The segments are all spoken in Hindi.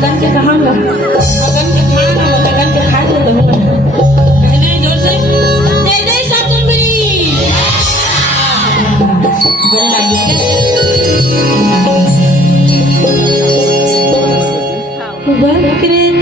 गगन के कहाँ गगन के कहाँ गगन के खाट में तो कहने जोर से जय जय शाकुंभरी बड़े लागिए वक्रतुंड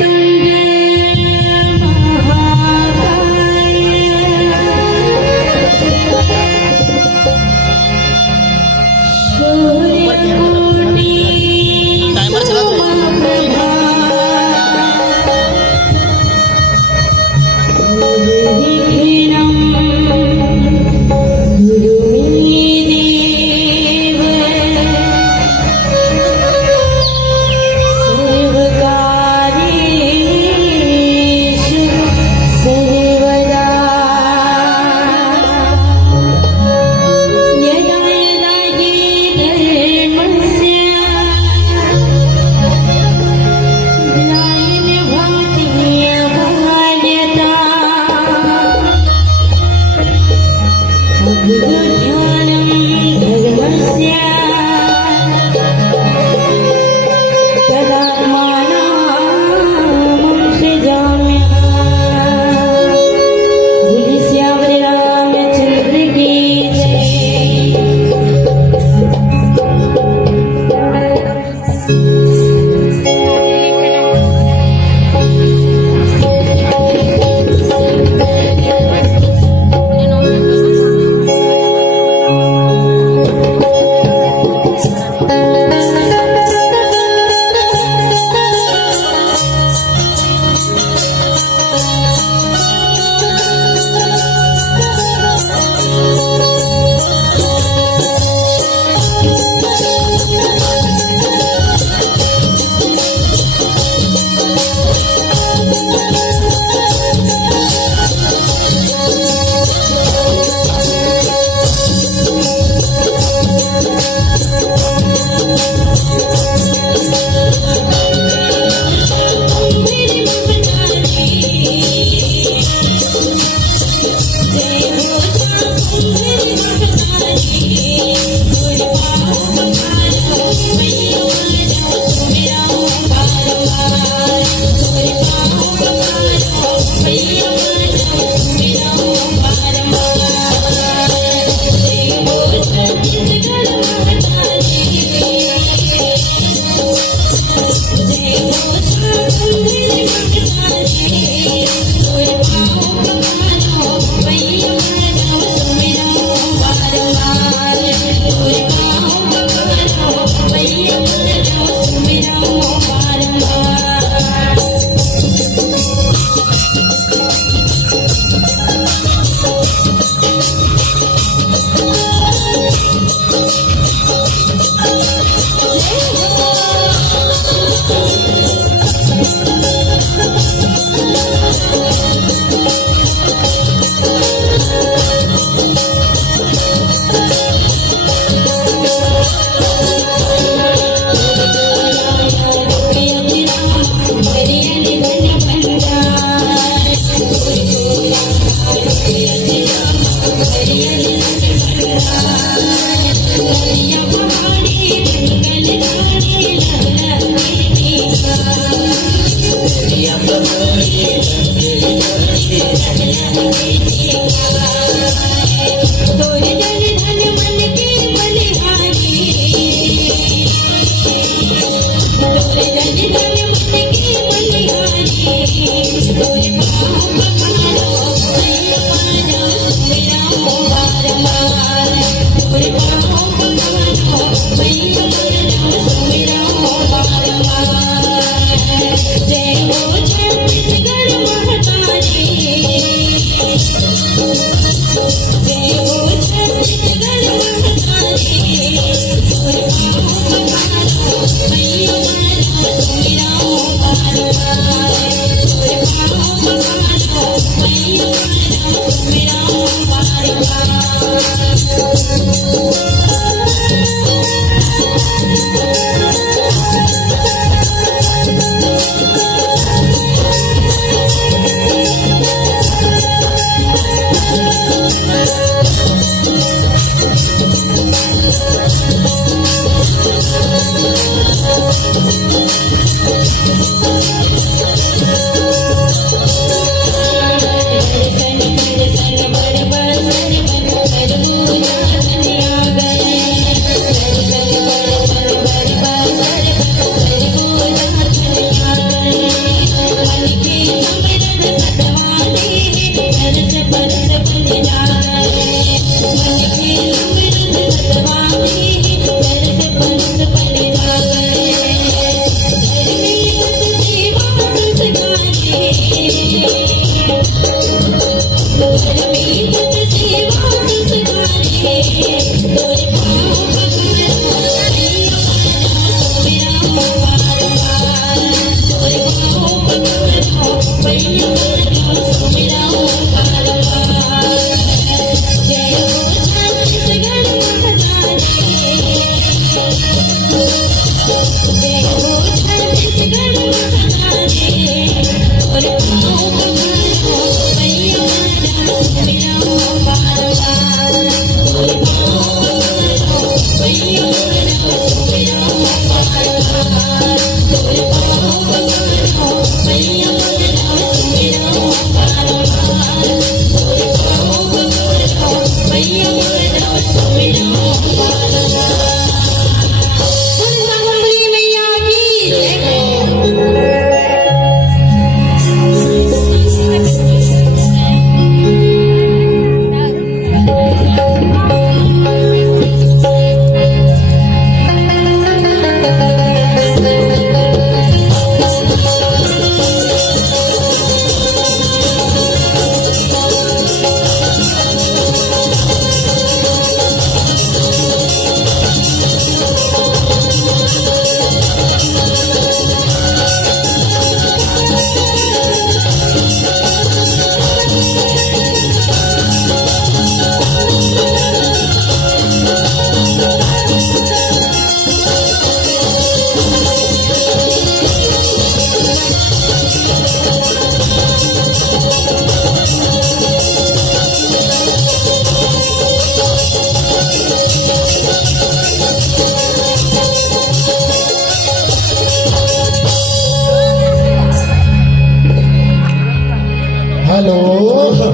हेलो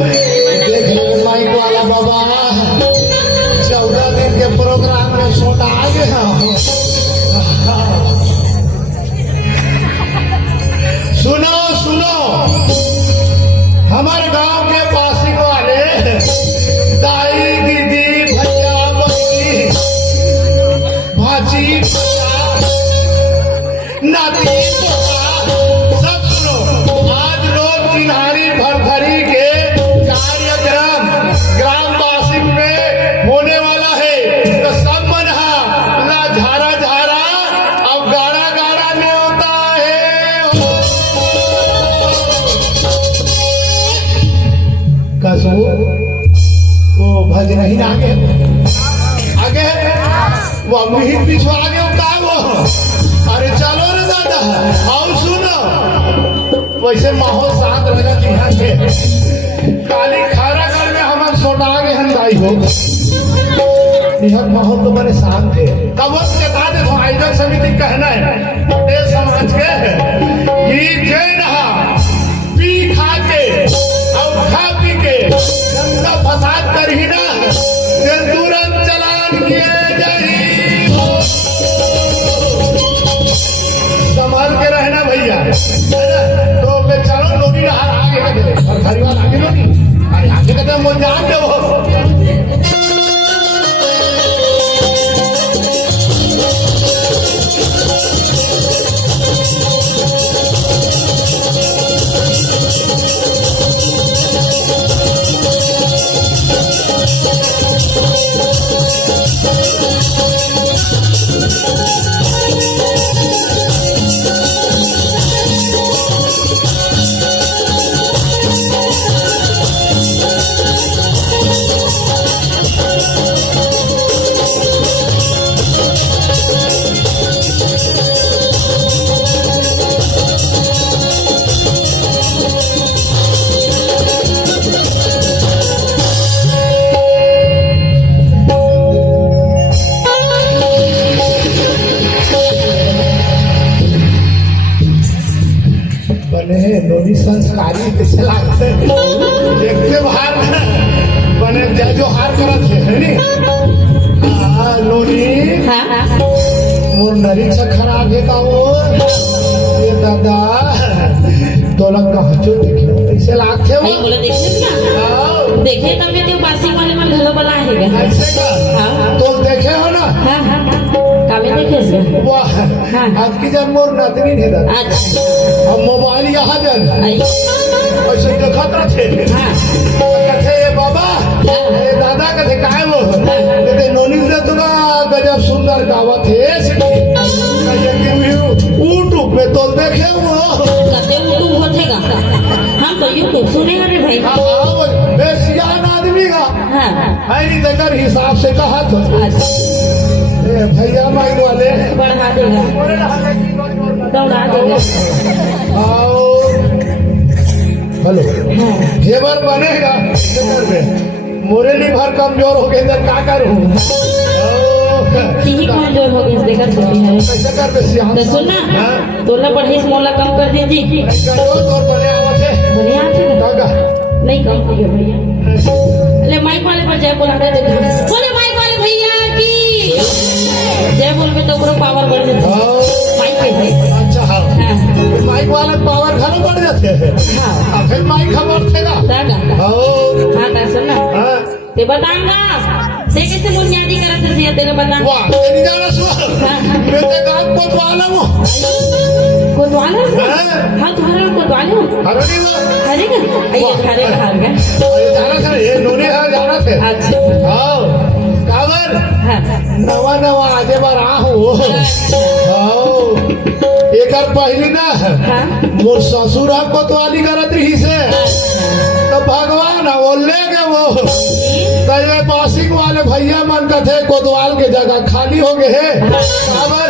देख लो माइक वाला बाबा 14 दिन के प्रोग्राम में छोटा आ गया। सुनो सुनो हमारे गांव के पासिंग वाले दाई दीदी भैया बहनी भाजी नाती सब सुनो। आज रोज चिन्हारी भरभरी के कार्यक्रम ग्राम पासिंग में होने वाला है। तो सब मन ना झारा झारा अब गाड़ा गाड़ा में होता है। कसो वो भज नहीं आगे आगे वो अभी पीछे आगे का वो। अरे चलो रे दादा आओ सुनो। वैसे माहौल शांत रहेगा कि यहाँ से काली खारा घर में हम सोटा आगे हंदाई हो। यह माहौल तो बड़े शांत है। तब उसके बाद देखो आयोजक समिति कहना है पटेल समाज के कि जय नहा पी खा के और खा पी के गंगा फसाद कर ही ना तुरंत चलान किए जाए। संभाल के रहना भैया है ना। तो मैं चलो नोनी नहा आगे कदम और घरवाल आगे नोनी अरे आगे कदम वो जान दो। नोनी संस्कारी कैसे लागते देखते बाहर बने जो हार करत है नी नोनी मोर नरीक से खराब है का वो ये दादा तो लग का हचो देखे कैसे लागते हो बोले देखे ना देखे तब ये पासिंग वाले में भलो बला है ऐसे का तो देखे हो ना कामे देखे से वाह आज की जन मोर नतनी है दादा। अच्छा अब मोबाइल यहाँ जन ऐसे देखत रहे कथे बाबा दादा कथे काय वो कहते नोनी से तुका गजब सुंदर गावत है यूट्यूब पे तो देखे वो कते यूट्यूब होतेगा हम तो यूट्यूब सुने अरे भाई सियान आदमी का है देकर हिसाब से कहा तो भैया माइक वाले बढ़ा देगा दौड़ा देगा। हेलो घेवर बनेगा मोरे नहीं भर कमजोर हो गए क्या करूँ यही कमजोर हो गई देखकर छोटी है कैसे कर बेसिया तो सुनना तोला पढ़े मोला कम कर दीजिए बढ़िया नहीं कम हो गया भैया। ले माइक वाले पर जय बोला दे बोले माइक वाले भैया की जय बोल के तो पूरा पावर बढ़ जाता है माइक पे। अच्छा हाँ माइक वाला पावर घर बढ़ जाते हैं हाँ फिर माइक खबर थे ना हाँ ना सुनना ते बताऊंगा ते कैसे बुनियादी करत है तेरे बता वाह तेरी जाना सुन मैं ते काम कोतवाला हूं कोतवाला हां तुम्हारा कोतवाला अरे अरे का खाने खा गया अरे जाना था ये नोनी है जाना थे अच्छा हां कावर नवा नवा आजे बार आ हूं हां एकर पहली ना मोर ससुरा कोतवाली करत रही से तो भगवान वो ले गए वो पहले पासिंग वाले भैया मन का थे कोतवाल के जगह खाली हो गए है काबर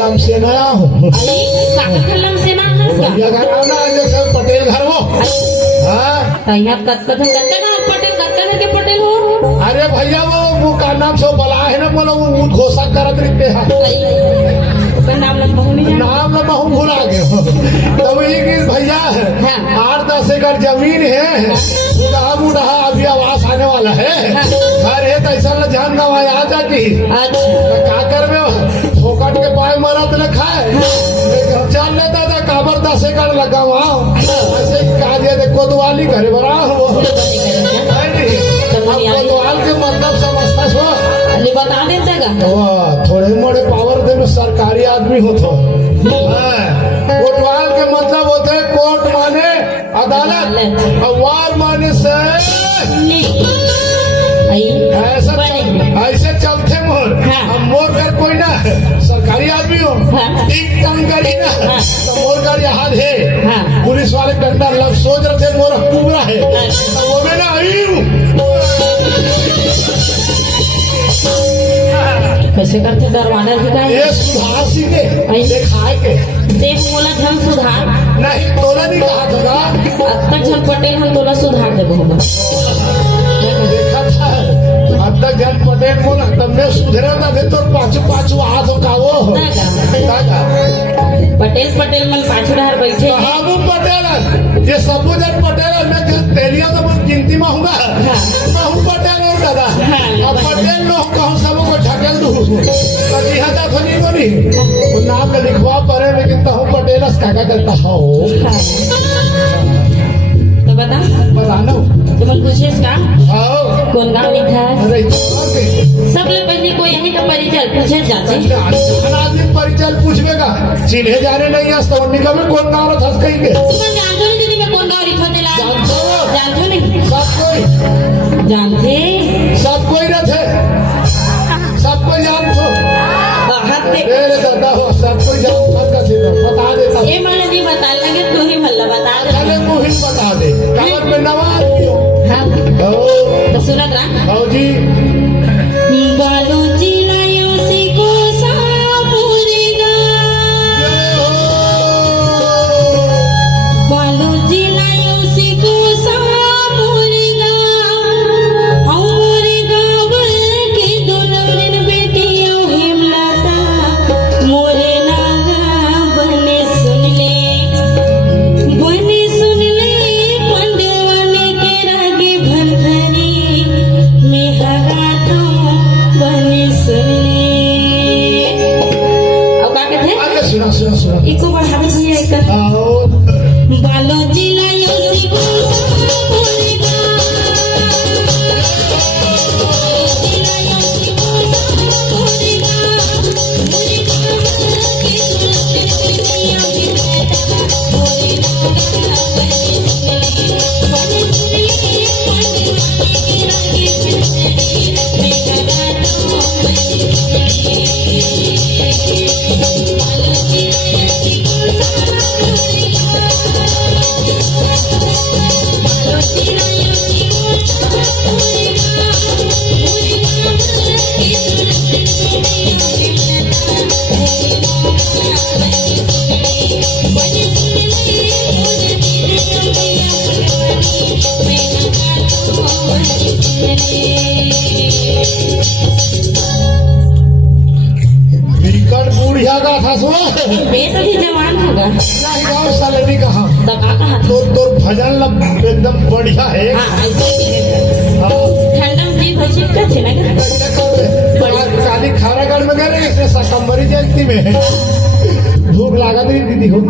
लम से नया हूँ भैया घर आना जैसे पटेल घर हो पटेल हो अरे भैया वो का नाम से बला है ना बोलो वो घोषा करत रखते हैं उसका नाम लंबा नहीं जाना। नाम लम्बा हूँ भुला गए तब ये कि भैया हाँ। 8-10 एकड़ जमीन है बुढ़ा बुढ़ा अभी आवास आने वाला है हाँ। अरे तो ऐसा न जान गवा आ जाती अच्छा का कर में फोकट के पाए मरत न खाए लेकिन हम चल लेता था काबर 10 एकड़ लगा वहाँ ऐसे कहा दिया थे कोतवाली घरे बड़ा हो कोतवाल के मतलब समझता छो अरे बता देता का थोड़े मोड़े पावर दे में सरकारी आदमी हो तो कोतवाल के मतलब होते हैं कोर्ट माने अदालत और वार माने से ऐसा ऐसे चलते मोर हाँ। हम मोर कर कोई ना सरकारी आदमी हो हाँ। एक काम करी ना हाँ। तो मोर का याद है हाँ। पुलिस वाले डंडा लग सोच रहे थे मोर कुबरा है तो वो में ना कैसे करते दरवाजा दिखाए ये सुधार सीखे खाए के देख बोला धन सुधार नहीं तोला नहीं कहा था अब तक झल पटेल हम तोला सुधार देबो हम देखा था अब तक जन पटेल बोला तब मैं सुधरा था दे तो पाँचों हाथ का वो पटेल पटेल मन पाछू डहर बैठे हम पटेल ये सब जन पटेल मैं तेलिया तो गिनती में हूँ मैं हूँ पटेल और दादा अब पटेल लोग कहूँ सब को ढकेल दू लिहाजा धनी बोली वो नाम में लिखवा पड़े लेकिन तो हूँ पटेल क्या करता हो तो बता बताना तुम पूछे का हाँ कौन गाँव लिखा है अरे सब लोग पहले को यही का परिचय पूछे जाते आदमी परिचय पूछबे का चिन्हे जाने नहीं है तो निकल कौन गाँव धस कहीं के तुम जानते नहीं दीदी मैं कौन गाँव लिखा दिला जानते नहीं सब कोई जानते सब कोई रहते सब कोई जानते मेरे दादा हो सब कोई जानते बता देता ये मैंने नहीं बता लगे तू ही भल्ला बता दे चले तू ही बता दे कमर में नवाज हाँ तो सुनत रहा हाँ जी बालू जिलायों से को सापुरेगा बालू जिलायों से को सापुरेगा हमारे गाँव के दोनों बेटियों हिमलता मोरे नागा बने सुन ले पंडवाने के रागे भरथरी में हरा तो बने सुन ले अब का कहते आगे सुना सुना सुना इको बढ़ावे भैया एक आओ बालो जिलायो से को सापुरेगा जिलायो से को सापुरेगा मोरे गाँव के दोनों बेटियों हिमलता मोरे नागा बने सुन ले पंडवाने के रागे भरथरी में हरा तो बने सुन ले बालो जिलायो से को सापुरेगा बालो जिलायो से को सापुरेगा मोरे गाँव के दोनों बेटियों हिमलता मोरे नागा बने सुन ले मोरे दीदियों भैया भगवानी मैं लगा तो बने सुन ले बिकट बुढ़िया का था सो बेट भी जवान होगा गाँव साले नहीं कहा दबा कहा तो भजन लब एकदम बढ़िया है हाँ ऐसे ही हाँ ठंडा में जी भजी का थे ना काली खारागढ़ में गए इसने सकम्बरी जयंती में भूख लगा दी दीदी हो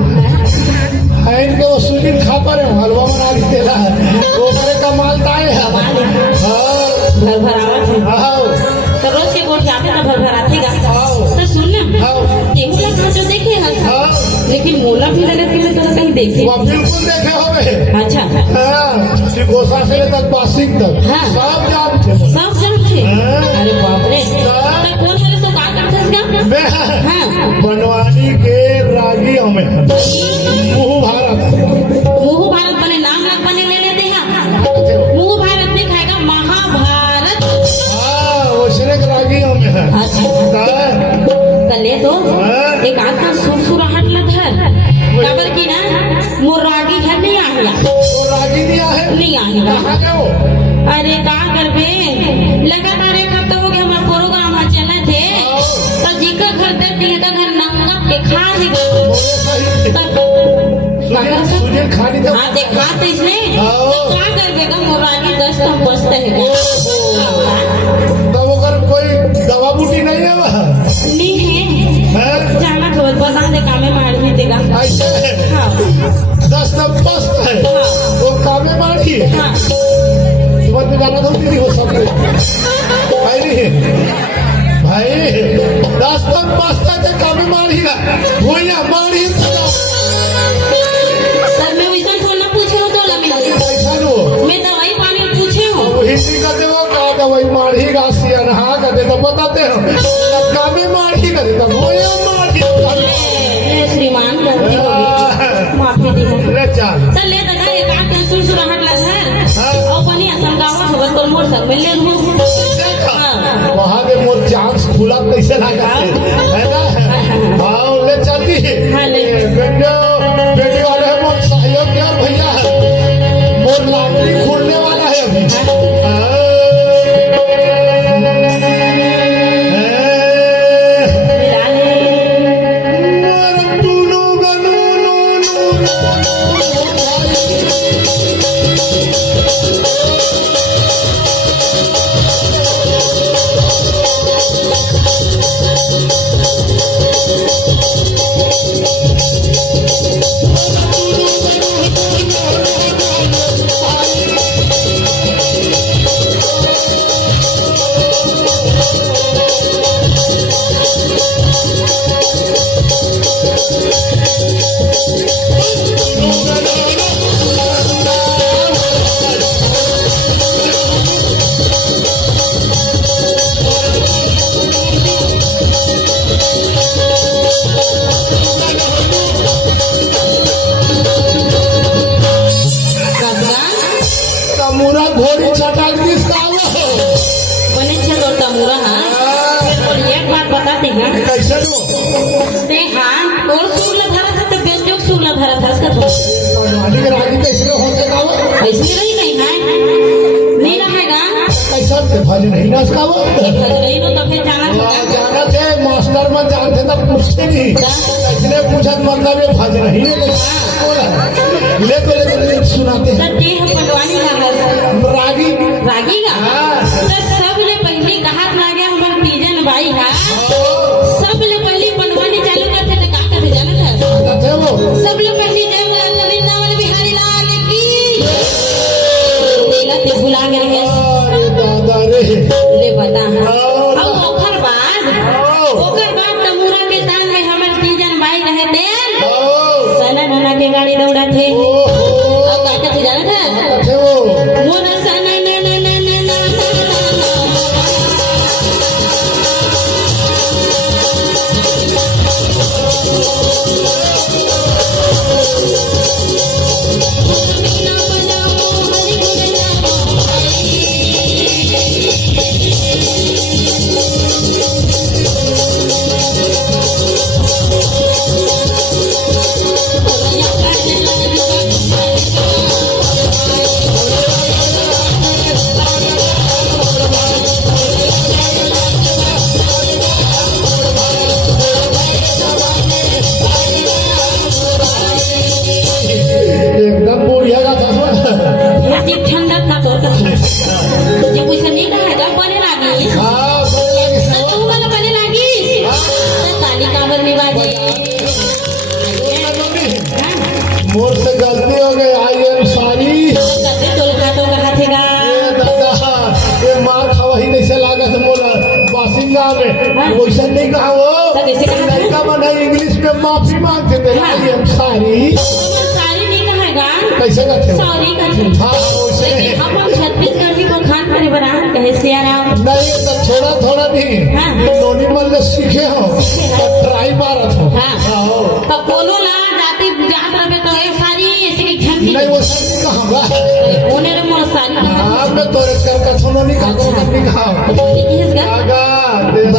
है इनको वो सुनील खा पर हलवा बना के देला वो करे कमाल ताए है हाँ घर भर आवा थे आओ तो रोज के गोट जाते ना भर भर आतेगा आओ तो सुन ना आओ तेहू लगा जो देखे हल हाँ लेकिन मोला भी लगा कि मैं तो कहीं देखे वो बिल्कुल देखे होवे अच्छा हाँ गोसा से तक बासिक तक हाँ। सब जानते हो सब जानते हाँ। अरे बाप रे हाँ। तो कौन वाले तो का करते इसका मैं हाँ बनवानी के रागी हमें मुँह भारत मुँह भारत बने नाम लग बने ले लेते हैं मुँह भारत नहीं खाएगा महाभारत हाँ वैसे रागी हमें अच्छा कले तो एक आदमी सुरसुराहट लग है खबर की ना मोर रागी घर नहीं आया वो रागी दिया है नहीं आएगा कहाँ गए हो अरे का करबे लगातार एक हफ्ता हो गया हमारे प्रोग्राम चले थे तो जी का घर दे का घर नंगा सूजन खानी तो हाँ देखा तो इसने हाँ। तो क्या कर देगा मुरारी दस्त हम बसते है तब अगर कोई दवा बूटी नहीं है वह नहीं है जाना खबर बता दे कामे मार भी देगा ऐसे है हाँ 10 तब पस्त है हाँ। वो कामे मारी है हाँ समझ में जाना तो दीदी हो सब भाई भाई 10 तक पस्त है कामे मारी है वो यहाँ मारी सर मैं वैसा थोड़ा पूछे हूँ तो लमी ऐसा नो मैं दवाई पानी पूछे हूँ हिंदी का देवो का दवाई मारी गासी अनहा का दे तो बताते हो कामे मारी का दे तो वो यहाँ मारी श्रीमान गलती हो गई माफी दी ले चल चल ले दादा एक आंख सुर सुराहट लग है और पानी असम गावा हो तो मोर सब मिल ले वहाँ के मोर चांस खुला कैसे लगा है ना हाँ ले चलती हाँ, ले। बेटी वाले हैं मोर सहयोग यार भैया मोर लाटरी खुलने वाला है अभी मुरा घोड़ी छटाक दिस का बने छे तो तमुरा हाँ और एक बात बता देगा कैसे नो ते हाँ और सूला धरा था तो बेजोक सूला धरा था उसका तो रानी के रानी कैसे हो सका वो ऐसे नहीं नहीं है नहीं रहेगा कैसा थे भज नहीं ना उसका वो नहीं तो फिर जाना वहाँ जाना थे मास्टर में जानते तब पूछते नहीं इसने पूछा मतलब ये भज नहीं है ले तो सुनाते हैं सर ये हम पटवानी का है रागी रागी का सर सबले पहले कहा लागे हमारे तीजन भाई है सबले पहले पटवानी चालू करते तो का करते जाना था थे वो सबले पहले जय वृंदावन बिहारी लाल की तेला ते भुला गए हैं अरे दादा रे ले बता अब ओकर बाद तमुरा के तान है हमारे तीजन भाई रहे थे सना नाना के गाड़ी दौड़ा थे अब का करते जाना था थे वो मोना सना ना ना ना ना ना एकदम बढ़िया का था ये ठंडा था तो ये कुछ नहीं कहा जब बने लागी हाँ बोला कि तो तू वाला बने लागी तो काली काबर में बाजी मोर से गलती हो गई आई एम सॉरी कते तोल का तो कहा थेगा दादा ये मार खावा ही नहीं से लागा था मोला बासिंगा में वैसा नहीं कहा वो तो कैसे कहा लड़का बना इंग्लिश में माफी मांगते थे आई एम सॉरी सारी नहीं कहेगा कैसे कहते हो सॉरी कहते हाँ वैसे हम छत्तीसगढ़ की बखान पर बरान कहे सियाराम नहीं तो थोड़ा थोड़ा नहीं हाँ। नोनी मल्ल सीखे हो ट्राई मारत हो हाँ तो बोलो ना जाती जात रहे तो ये सारी ऐसे की झंडी नहीं वो कहाँ ओने रे मोर सारी हाँ मैं तोरे कर का सुनो नहीं खा को नहीं खाओ किस गा आगा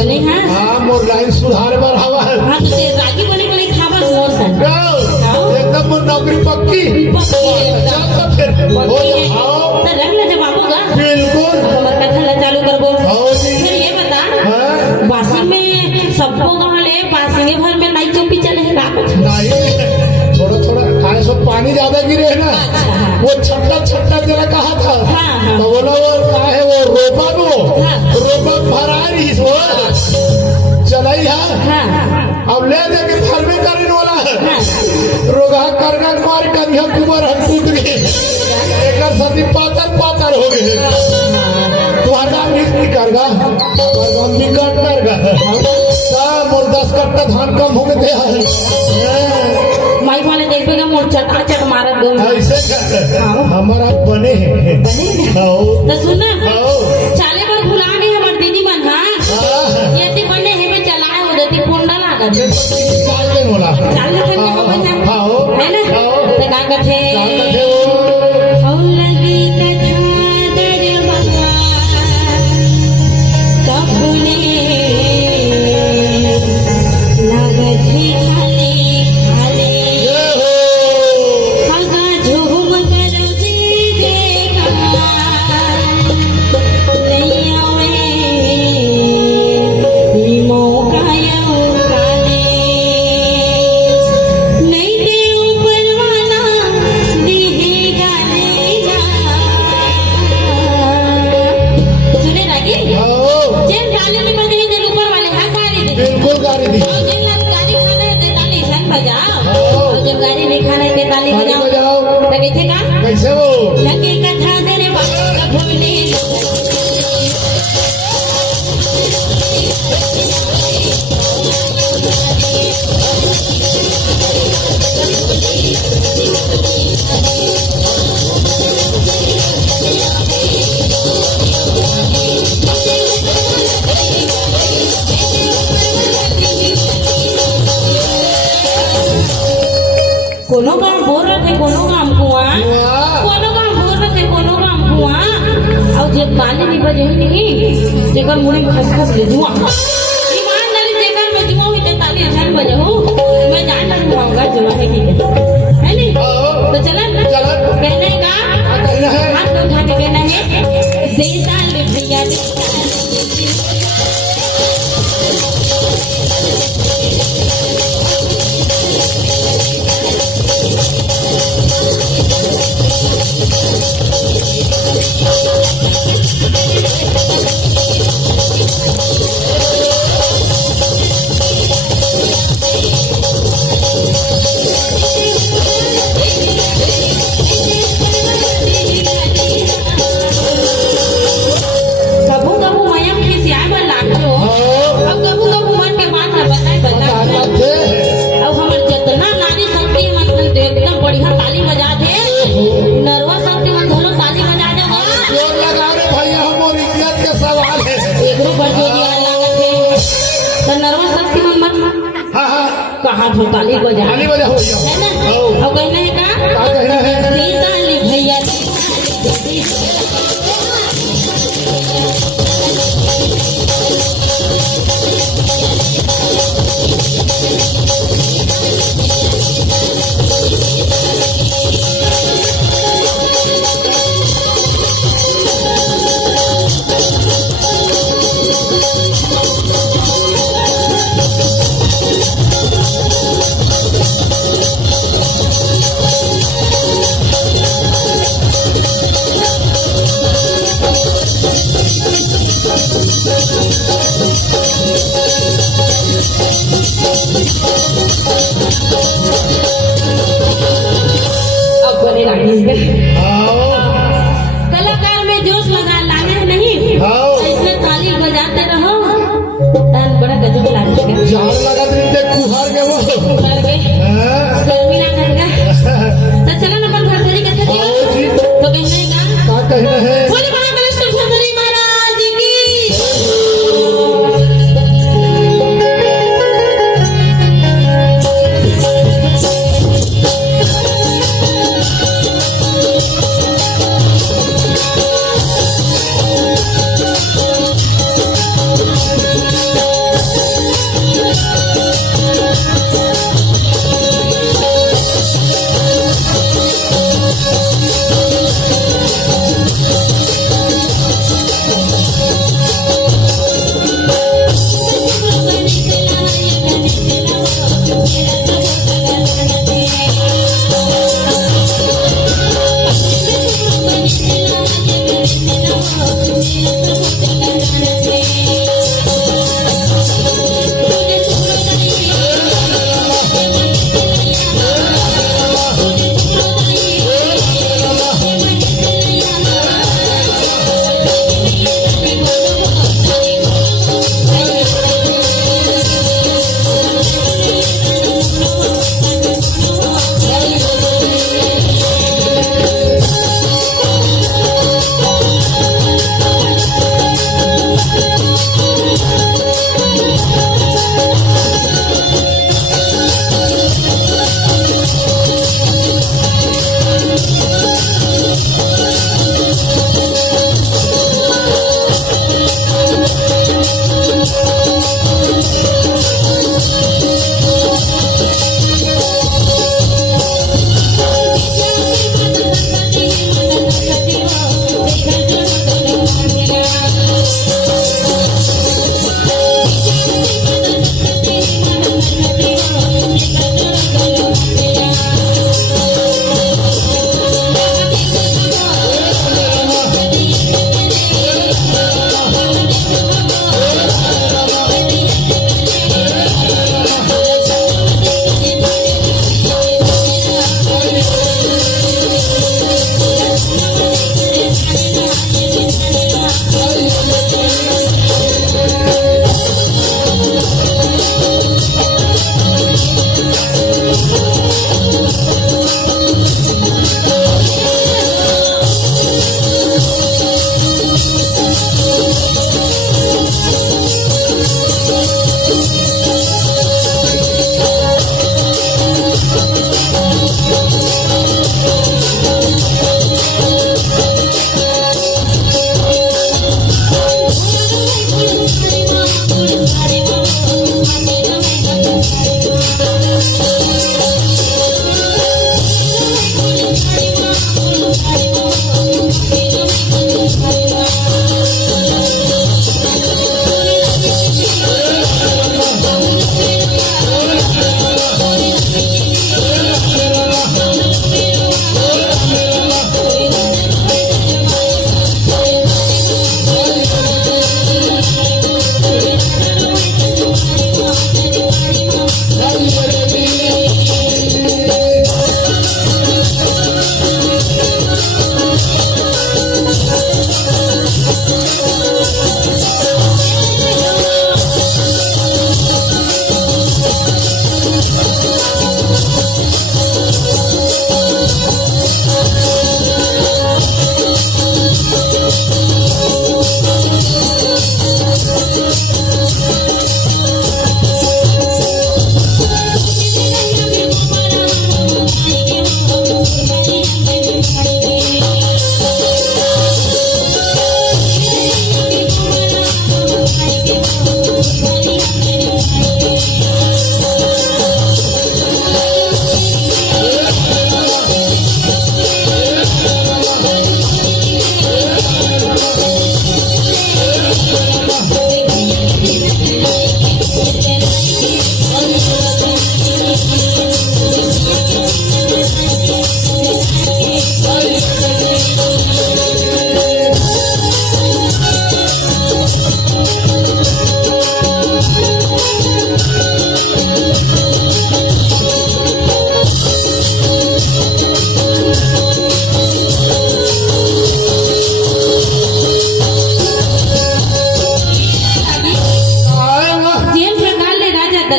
बने हाँ हाँ मोर लाइन सुधार बर हवा हाँ तो ते रागी बने बने खाबर मोर सन एकदम मोर नौकरी पक्की चल तो फिर हो आओ तो रंग ले जब आऊंगा बिल्कुल हमार कथा ला चालू करबो आओ जी फिर ये बता हाँ बासी में सबको कहले बासी भर में नाई चौपी चले है रात नहीं चलाई है हाँ अब ले दे के घर में करीन वाला है हाँ रोगा करना मार कर हम कुमार हम कूद गए एक सती पातर पातर हो गए तुम्हारा नहीं करगा हम निकट करगा सब मोर 10 कट्टा धान कम हो गए माई वाले देखोगे मोर चटा चट मारत गो ऐसे हमारा बने हैं आओ तो सुन आओ चाले पर भुला गए हमार दीदी मन हाँ ये ती बने है में चलाए हो देती पोंडा लागत चाल के बोला चाल के को पैसा आओ है ना तो का कथे औ लगी कथा दरबार कपने लागत है खाली खाली हगा झूम कर दीजेगा नैया में मौका काले नहीं दे ऊपर वाला देगा लेगा सुने लगी आओ जेन गाली में बने हैं जेन ऊपर वाले हाँ गाली दे बिल्कुल गाड़ी दी और जिन लोग गाली खाना है ते ताली सन बजाओ और जिन गाली नहीं खाना है ते ताली गाड़ी बजाओ बजाओ तो कैसे का कैसे वो लगे कथा देने वाला भूले कोनो काम बोल रहे थे कोनो काम कुआ कोनो काम बोल रहे थे कोनो काम कुआ और जब गाली नहीं बजे नहीं जेकर मुड़ी खस खस ले जुआ ईमानदारी जेकर में जुआ हुई ते ताली आसान बजे हो मैं जान लग जुआऊंगा जुआ है ठीक है नहीं तो चला कहने का कहना है हाथ को उठा के कहना है दे साल भैया दे कबू कबू मयम के सियाह में लागतो अब कबू कबू मन के बात ना बताए अब हमर जितना नारी शक्ति मतलब तो एकदम बढ़िया ताली बजा दे नरवा शक्ति मन दोनों ताली बजा दे जोर लगा रे भैया हमारी इज्जत के सवाल है एकरो पर जो दिया लागत है तो नरवा शक्ति मन मत हाँ हाँ कहां जो ताली बजा ताली बजा हो जाओ है ना आओ। और कहना है का क्या कहना है दी ताली भैया अब बने लागे आओ कलाकार में जोश लगा लाने नहीं आओ इसमें ताली बजाते रहो तान बड़ा गजब लागेगा झाड़ लगा दिन ते कुहार के वो कर गए हाँ गर्मी ना करेगा तो चला ना अपन घर धरी कैसे दियो आओ जी तो कहने का क्या कहना है बोले बड़ा कलेक्टर भगरी महाराज की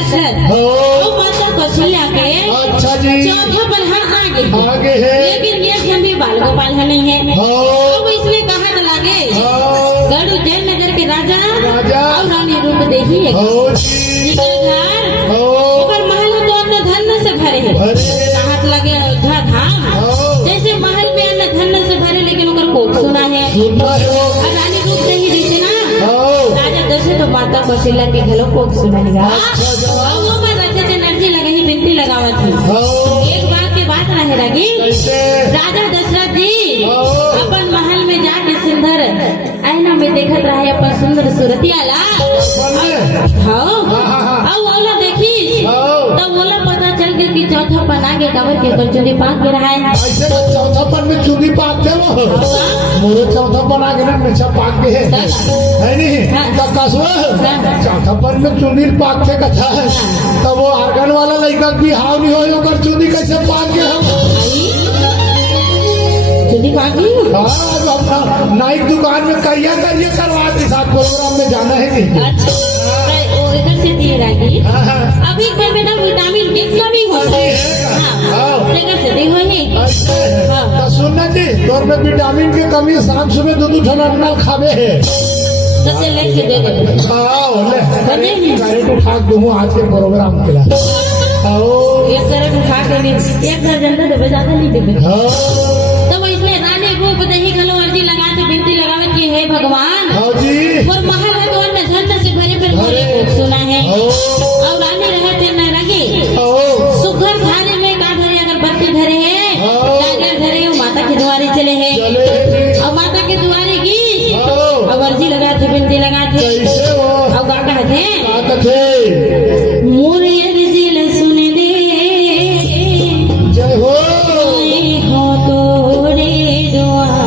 दशरथ हो। और माता कौशल्या के अच्छा जी। चौथा बलहा आगे है। लेकिन ये गंभीर बाल गोपाल है नहीं है। हो। अब इसमें कहा तो लगे हो। गढ़ जयनगर के राजा राजा। और रानी रूप देही है। हो जी। निकल घर हो। ओकर महल तो अन्न धन से भरे है। अरे। कहा तो लगे अयोध्या धाम हो। जैसे महल में अन्न धन से भरे लेकिन ओकर कोप सुना है सुनना है। और रानी रूप देही जैसे ना हो। राजा दशरथ तो माता कौशल्या के घलो कोप सुनेगा। अच्छा। और वो में रचे एनर्जी लगी बिनती लगावत थी। हो। एक बार के बात रहे लगी कैसे? राजा दशरथ जी हो। अपन महल में जाके सुंदर आईना में देखत रहे अपन सुंदर सूरतिया ला। हाँ और बोला देखी हो। तो बोला पता चल गया कि चौथा पन आगे कवर के ऊपर चुनी पाक के रहा है। ऐसे तो चौथा पन में चुनी पाक दे वो मोरे चौथा पन आगे ना मिर्चा पाक के है नहीं तो कसवा चौथा पन में चुनी पाक के कथा है तब वो आंगन वाला लड़का की हाव नहीं हो कर चुनी कैसे पाक के हम चुनी पाक हाँ नाइक दुकान में करिया करिए करवा के साथ प्रोग्राम में जाना है नहीं। अच्छा वो इधर से दिए रहेगी हाँ। अभी घर में ना विटामिन डी कमी होता है। हाँ लेकर से दी होनी। तो सुनना जी तोर में विटामिन की कमी शाम सुबह दूध ठंडा खावे है सबसे लेके दे दे। कैरेट उठा दूँ आज के प्रोग्राम के लिए एक कैरेट उठा के लिए एक दर्जन दे देवे ज्यादा नहीं देवे। तो इसमें रानी रूप देही घलो अर्जी लगाते बिनती लगावे कि हे भगवान जी और महल है तो अन्य धन से भरे पर मोरे कोप सुना है और रानी रहे थे न रगे सुघर थाने में का धरे अगर बत्ती धरे है जागर धरे हो माता के द्वारे चले हैं और माता के द्वारे की और अर्जी लगाते बिनती लगाते और गा कहते मोरे अर्जी ल सुन दे जय हो हो तोरे द्वार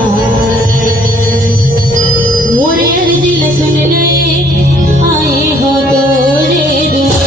मोरे अर्जी ल सुन ले आए हो तोरे द्वार।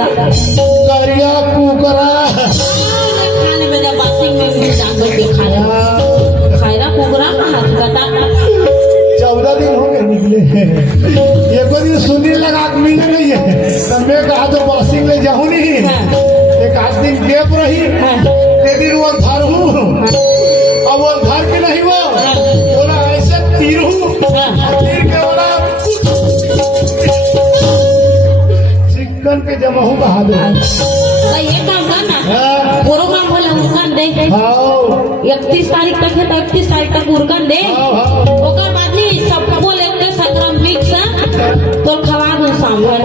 करिया कुकरा खाने में जब बासिंग में जानवर के खाया खायरा कुकरा हाथ कटा 14 दिन हो गए निकले एको दिन सुनी लगा के मिल रही है तब मैं कहा तो बसिंग ले जाऊँ नहीं एक आध दिन गेप रही ते दिन वो घर हूँ अब वो घर के नहीं वो बोला ऐसे तीर हूँ तीर के बोला चिकन के जमा हूँ बहादुर ये काम करना पूरा काम बोला उनका दे 31 तारीख तक है तो 31 तारीख तक उरकन दे ओकर बाद नहीं सब बोले के सगरम मिक्स तो खवा दूं सामने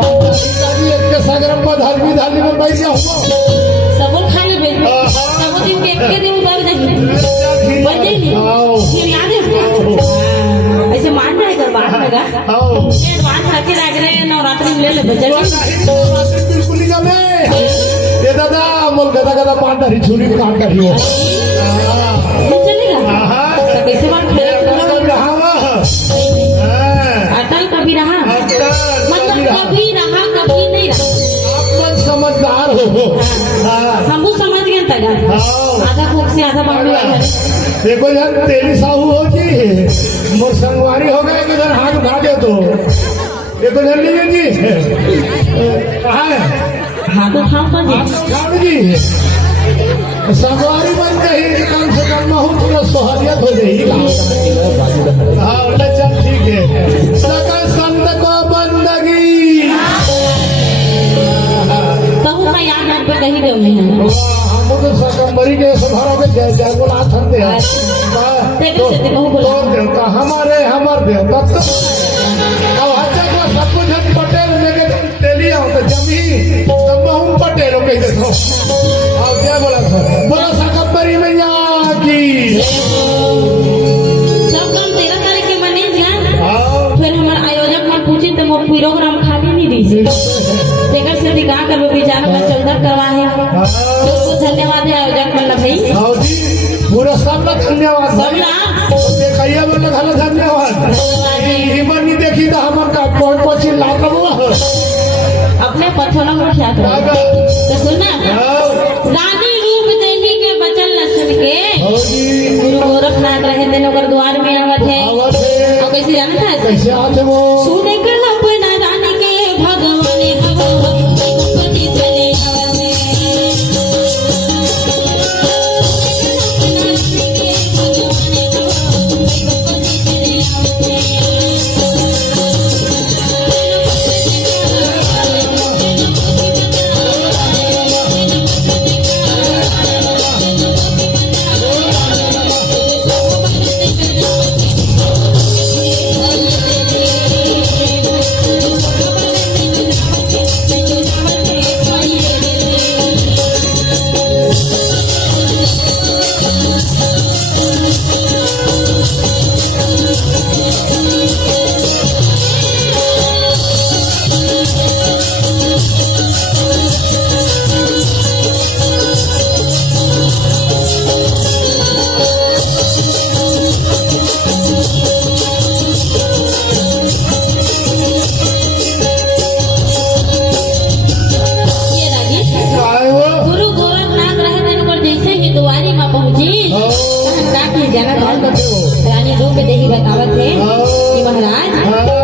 एक के सगरम पर धाली में बैठ जाऊँ सब खा ले बेच सब दिन के दिन उधर जाएंगे बच जाएंगे फिर याद है ऐसे मान रहे कर बात लगा ये बात खाके रख रहे हैं नवरात्रि में ले बचल बिल्कुल ही जमे ये दादा मोल गदा पान धरी छुरी काट करी हो चलेगा कैसे बात अटल कभी रहा मतलब कभी रहा कभी नहीं रहा आप समझदार हो हम समझ गए तक आधा भूख से आधा बाबू देखो यार तेली साहू हो जी मोर संगवारी हो गए किधर हाथ उठा दे तो देखो धर लीजिए जी कहाँ है हाँ तो खाओ तो जी संगवारी बन गई कम से कम महू थोड़ा सोहलियत हो जाएगी हाँ चल ठीक है सकल संत को बंदगी तब मैं याद पे कहीं गए हैं हम तो सकम्बरी के सुधारों के जय जय बोला थनते हैं हमारे देवता तो अब हत्या को सब कुछ पटेल लेके तेली आओ तो जमी तब हम पटेल हो कही देखो अब क्या बोला था बोला सकम्बरी मैया की सब काम 13 तारीख के मने जान फिर हमारे आयोजक में पूछी तो वो प्रोग्राम खाली नहीं दी लेकर से दिखा कर वो बेचारा में चौधर करवा है तो धन्यवाद है आयोजक मतलब भाई पूरा सबका धन्यवाद देखिए बोले घना धन्यवाद हिम्मत नहीं देखी तो हमारे का कौन पची लाभ अपने पथोला को क्या तो सुनना रानी रूप देवी के बचन लक्षण के गुरु गोरखनाथ रहे दिन ओकर द्वार में आवत है और कैसे जानता है कैसे आते वो सुने कर अपना रानी के भगवान हवा गणपति चले आवत रानी रूप देही बतावत है कि महाराज